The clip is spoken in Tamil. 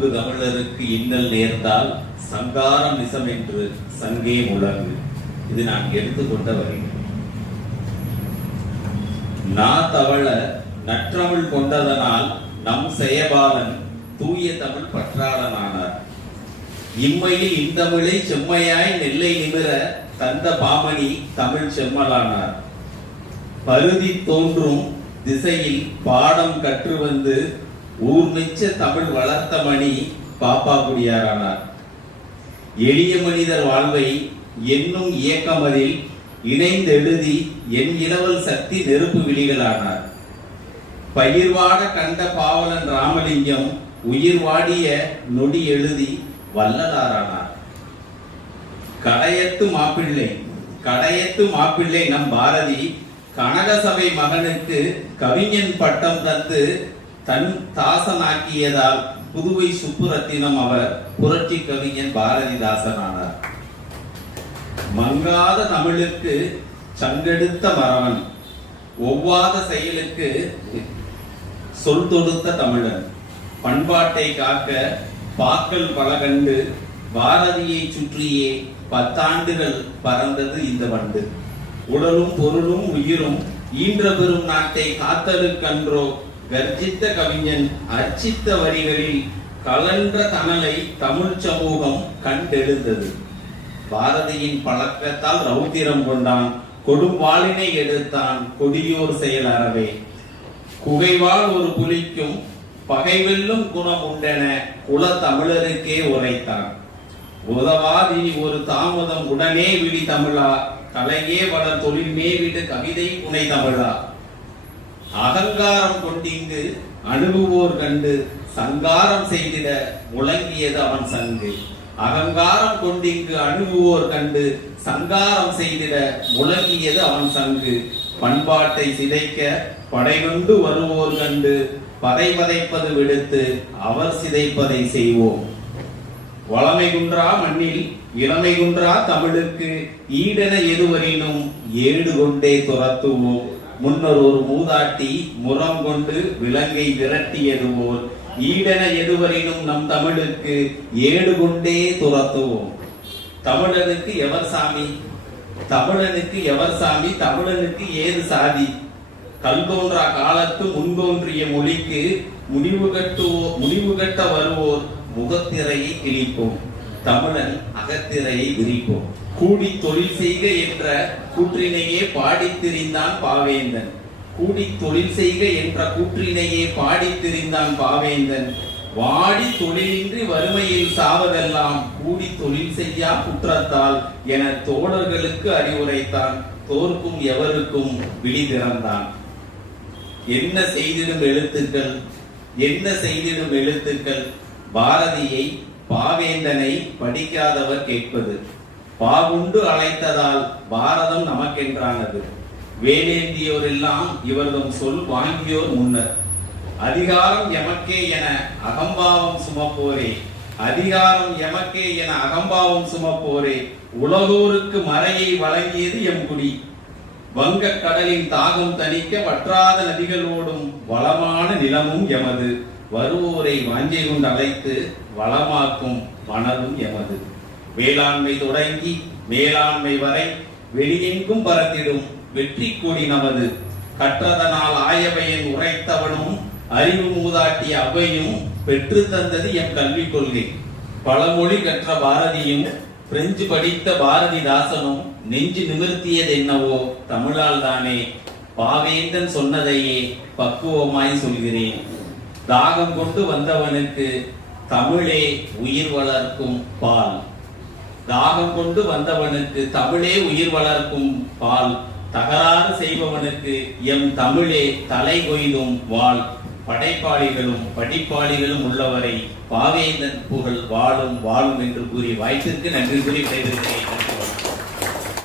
கொங்கு தமிழருக்கு இன்னல் நேர்ந்தால் சங்காரம் நிசம் என்று சங்கே முழங்கு. இது நான் எடுத்துக்கொண்ட வரி. நா தவள நற்றமிழ் கொண்டதனால் நம் செயபாலன் தூய தமிழ் பற்றாளனானார். இம்மையில் இந்தமிழை செம்மையாய் நெல்லை நிமிர தந்த பாமணி தமிழ் செம்மலானார். பருதி தோன்றும் திசையில் பாடம் கற்று வந்து ஊர் மிச்ச தமிழ் வளர்த்த மணி பாப்பாக்குடியாரானார். எளிய மனிதர் வாழ்வை என்னும் இயக்கமதில் இணைந்தெழுதி என் இரவல் சக்தி நெருப்பு விழிகளானார். பயிர்வாட கண்ட பாவலன் ராமலிங்கம் உயிர் வாடிய நொடி எழுதி வல்லலாரானார். கடையத்து மாப்பிள்ளை நம் பாரதி கனகசபை மகனுக்கு கவிஞன் பட்டம் தந்து தன் தாசனாக்கியதால் புதுவை சுப்புரத்தினம் அவர் புரட்சி கவிஞன் பாரதிதாசனானார். மங்காத தமிழுக்கு சங்கெடுத்த மறவன், ஒவ்வாத செயலுக்கு சொல் தொடுத்த தமிழன், பண்பாட்டை காக்க பாக்கள் பல கண்டு பாரதியை சுற்றியே 10 ஆண்டுகள் பறந்தது இந்த வண்டு. உடலும் பொருளும் உயிரும் ஈன்ற பெரும் நாட்டை காத்தலுக்கன்றோ கர்ஜித்த கவிஞன் அர்ச்சித்த வரிகளில் கலன்ற தணலை தமிழ் சமூகம் கண்டெழுந்தது. பாரதியின் பழக்கத்தால் ரௌத்திரம் கொண்டான், கொடும் வாளினை எடுத்தான் கொடியோர் செயல் அறவே. குகைவாள் ஒரு புலிக்கும் பகை வெல்லும் குணம் உண்டென குல தமிழருக்கே உரைத்தான். உதவாதி ஒரு தாமதம் உடனே விழி தமிழா, கலையே வளர் தொழில் மேவிடு கவிதை புனை தமிழா. அகங்காரம் கொண்டிங்கு அணுகுவோர் கண்டு சங்காரம் செய்திட முழங்கியது அவன் சங்கு. அகங்காரம் கொண்டிங்கு அணுகுவோர் கண்டு சங்காரம் செய்திட முழங்கியது அவன் சங்கு. பண்பாட்டை சிதைக்க படைகொண்டு வருவோர் கண்டு பதை பதைப்பது விடுத்து அவர் சிதைப்பதை செய்வோம். வளமை குன்றா மண்ணில் இளமை குன்றா தமிழுக்கு ஈடென எதுவரினும் ஏடு கொண்டே துரத்துவோம். முன்னர் ஒரு மூதாட்டி முறம் கொண்டு விலங்கை விரட்டியது போல் ஈடென எதுவரினும் நம் தமிழுக்கு ஏடு கொண்டே துரத்துவோம். தமிழனுக்கு எவர் சாமி? தமிழனுக்கு எவர் சாமி? தமிழனுக்கு ஏது சாதி? கல் தோன்றா காலத்து முன்தோன்றிய மொழிக்கு முடிவு கட்ட வருவோர் முகத்திரையை கிழிப்போம், தமிழன் அகத்திரையை விரிப்போம். கூடி தொழில் செய்க என்ற கூற்றினையே பாடித் திரிந்தான் பாவேந்தன். கூடி தொழில் செய்க என்ற கூற்றினையே பாடித் திரிந்தான் பாவேந்தன். வாடி தொழிலின்றி வறுமையில் சாவதெல்லாம் கூடி தொழில் செய்யா குற்றத்தால் என தோழர்களுக்கு அறிவுரைத்தான். தோற்கும் எவருக்கும் விழி திறந்தான். என்ன செய்திடும் எழுத்துக்கள், என்ன செய்திடும் எழுத்துக்கள்? பாரதியை பாவேந்தனை படிக்காதவர் கேட்பது. பாவுண்டு அழைத்ததால் பாரதம் நமக்கென்றானது. வேலேந்தியோர் எல்லாம் இவர்தம் சொல் வாங்கியோர் முன்னர். அதிகாரம் எமக்கே என அகம்பாவம் சுமப்போரே, அதிகாரம் எமக்கே என அகம்பாவம் சுமப்போரே, உலகோருக்கு மறையை வழங்கியது எம் குடி. வங்கக் கடலின் தாகம் தணிக்க வற்றாத நதிகளோடும் வளமான நிலமும் எமது. வருவோரை வாஞ்சை கொண்டு அழைத்து வளமாக்கும் மணலும் எமது. வேளாண்மை தொடங்கி மேலாண்மை வரை வெளியெங்கும் பறந்திடும் வெற்றி கொடி நமது. கற்றதனால் ஆயவையன் உரைத்தவனும் அறிவு மூதாட்டிய அவையும் பெற்று தந்தது எம் கல்விக் கொள்கை. பழமொழி கற்ற பாரதியும் பிரெஞ்சு படித்த பாரதிதாசனும் நெஞ்சு நிமிர்த்தியது என்னவோ தமிழால் தானே. பாவேந்தன் சொன்னதையே பக்குவமாய் சொல்கிறேன். தாகம் கொண்டு வந்தவனுக்கு தமிழே உயிர் வளர்க்கும் பால். தாகம் கொண்டு வந்தவனுக்கு தமிழே உயிர் வளர்க்கும் பால். தகராறு செய்பவனுக்கு எம் தமிழே தலை கொய்தும் வாழ். படைப்பாளிகளும் படிப்பாளிகளும் உள்ளவரை பாவேந்தன் புகழ் வாழும் வாழும் என்று கூறி வாய்ப்பிற்கு நன்றி கூறி விடைபெறுகிறேன்.